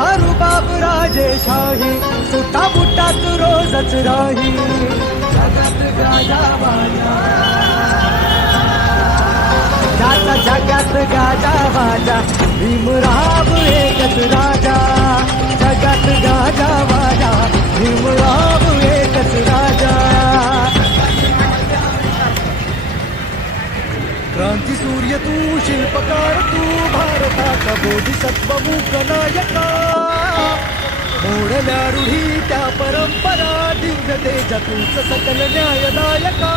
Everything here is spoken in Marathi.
राजेशाही सुटा बुटात रोजच राही. जगात गाजा बाजा. जाता जगात गाजा बाजा. भीमराव एक क्रांती सूर्य तू शिल्पकार तू भारताचा बोधिसत्व मूक नायका मोडल्या रूढी त्या परंपरा दिव्य तेजा तूच सकल न्यायदायका.